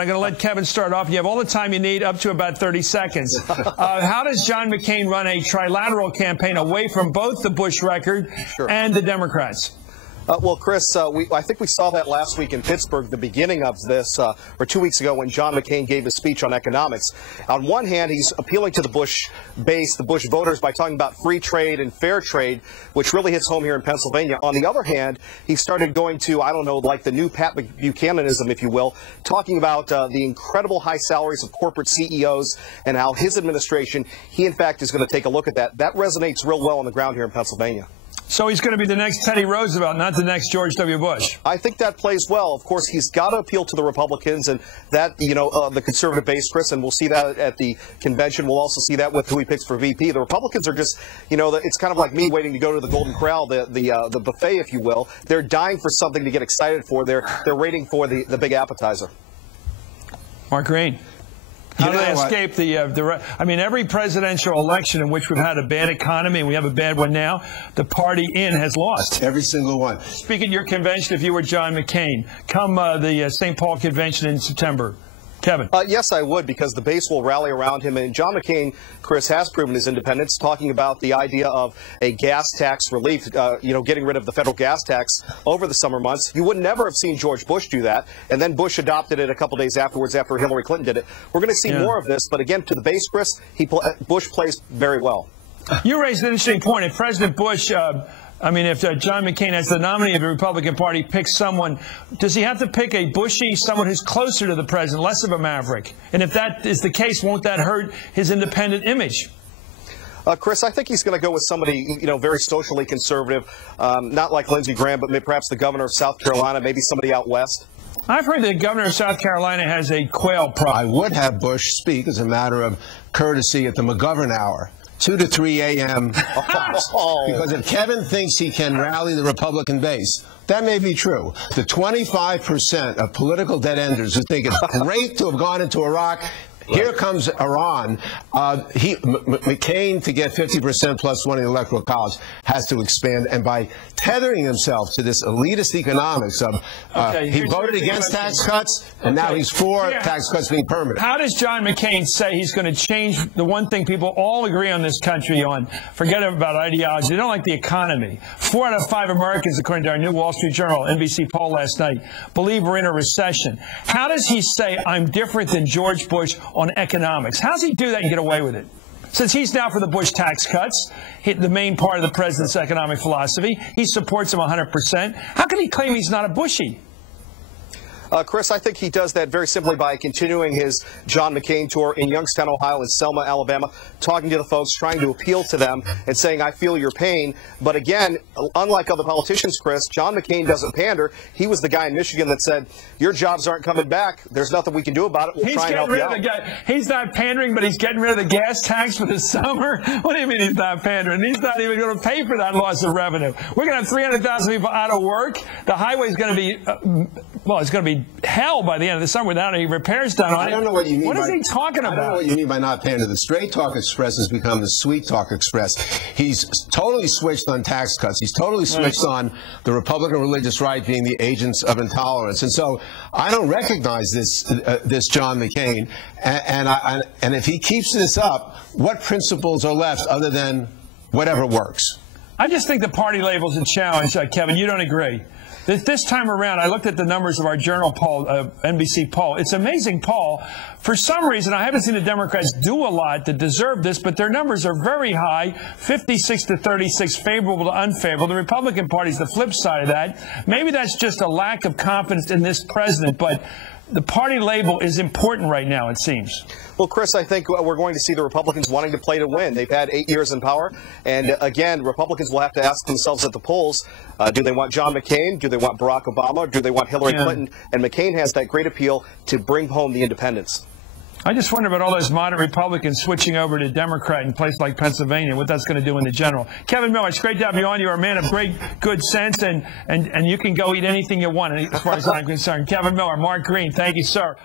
I'm going to let Kevin start off. You have all the time you need, up to about 30 seconds. How does John McCain run a trilateral campaign away from both the Bush record and the Democrats? Well, Chris, I think we saw that last week in Pittsburgh, the beginning of this, or 2 weeks ago when John McCain gave his speech on economics. On one hand, he's appealing to the Bush base, the Bush voters, by talking about free trade and fair trade, which really hits home here in Pennsylvania. On the other hand, he started going to, I don't know, like the new Pat Buchananism, if you will, talking about the incredible high salaries of corporate CEOs and how his administration, he in fact is going to take a look at that. That resonates real well on the ground here in Pennsylvania. So he's going to be the next Teddy Roosevelt, not the next George W. Bush. I think that plays well. Of course, he's got to appeal to the Republicans and that, the conservative base, Chris, and we'll see that at the convention. We'll also see that with who he picks for VP. The Republicans are just, it's kind of like me waiting to go to the Golden Corral, the buffet, if you will. They're dying for something to get excited for. They're waiting for the big appetizer. Mark Green. How do they escape every presidential election in which we've had a bad economy, and we have a bad one now, the party in has lost. Every single one. Speak at your convention if you were John McCain. Come the St. Paul convention in September. Kevin. Yes, I would, because the base will rally around him. And John McCain, Chris, has proven his independence, talking about the idea of a gas tax relief, getting rid of the federal gas tax over the summer months. You would never have seen George Bush do that. And then Bush adopted it a couple days afterwards after Hillary Clinton did it. We're going to see more of this. But again, to the base, Chris, Bush plays very well. You raised an interesting point. If President Bush if John McCain, as the nominee of the Republican Party, picks someone, does he have to pick a Bushy, someone who's closer to the president, less of a maverick? And if that is the case, won't that hurt his independent image? Chris, I think he's going to go with somebody, very socially conservative, not like Lindsey Graham, but perhaps the governor of South Carolina, maybe somebody out west. I've heard the governor of South Carolina has a quail problem. I would have Bush speak as a matter of courtesy at the McGovern hour. 2 to 3 a.m. Because if Kevin thinks he can rally the Republican base, that may be true. The 25% of political dead-enders who think it's great to have gone into Iraq, here comes Iran. McCain, to get 50% plus one in the Electoral College, has to expand. And by tethering himself to this elitist economics of, he voted against tax cuts, and now he's for tax cuts being permanent. How does John McCain say he's going to change the one thing people all agree on this country on? Forget about ideology. They don't like the economy. 4 out of 5 Americans, according to our new Wall Street Journal NBC poll last night, believe we're in a recession. How does he say, I'm different than George Bush on economics? How does he do that and get away with it? Since he's now for the Bush tax cuts, the main part of the president's economic philosophy, he supports him 100%. How can he claim he's not a Bushy? Chris, I think he does that very simply by continuing his John McCain tour in Youngstown, Ohio, and Selma, Alabama, talking to the folks, trying to appeal to them and saying, I feel your pain. But again, unlike other politicians, Chris, John McCain doesn't pander. He was the guy in Michigan that said, your jobs aren't coming back. There's nothing we can do about it. We'll try and help you out. He's not pandering, but he's getting rid of the gas tax for the summer. What do you mean he's not pandering? He's not even going to pay for that loss of revenue. We're going to have 300,000 people out of work. The highway's going to be, it's going to be hell by the end of the summer without any repairs done on it. I don't know what you mean. What is he talking about? I don't know what you mean by not paying. The Straight Talk Express has become the Sweet Talk Express. He's totally switched on tax cuts. He's totally switched on the Republican religious right being the agents of intolerance. And so I don't recognize this John McCain. And if he keeps this up, what principles are left other than whatever works? I just think the party label's a challenge, Kevin. You don't agree? This time around, I looked at the numbers of our journal poll, NBC poll. It's an amazing poll. For some reason, I haven't seen the Democrats do a lot to deserve this, but their numbers are very high, 56 to 36, favorable to unfavorable. The Republican Party is the flip side of that. Maybe that's just a lack of confidence in this president, but the party label is important right now, it seems. Well, Chris, I think we're going to see the Republicans wanting to play to win. They've had 8 years in power. And again, Republicans will have to ask themselves at the polls, do they want John McCain? Do they want Barack Obama? Do they want Hillary Clinton? And McCain has that great appeal to bring home the independents. I just wonder about all those moderate Republicans switching over to Democrat in a place like Pennsylvania, what that's going to do in the general. Kevin Miller, it's great to have you on. You're a man of great good sense, and you can go eat anything you want as far as I'm concerned. Kevin Miller, Mark Green, thank you, sir.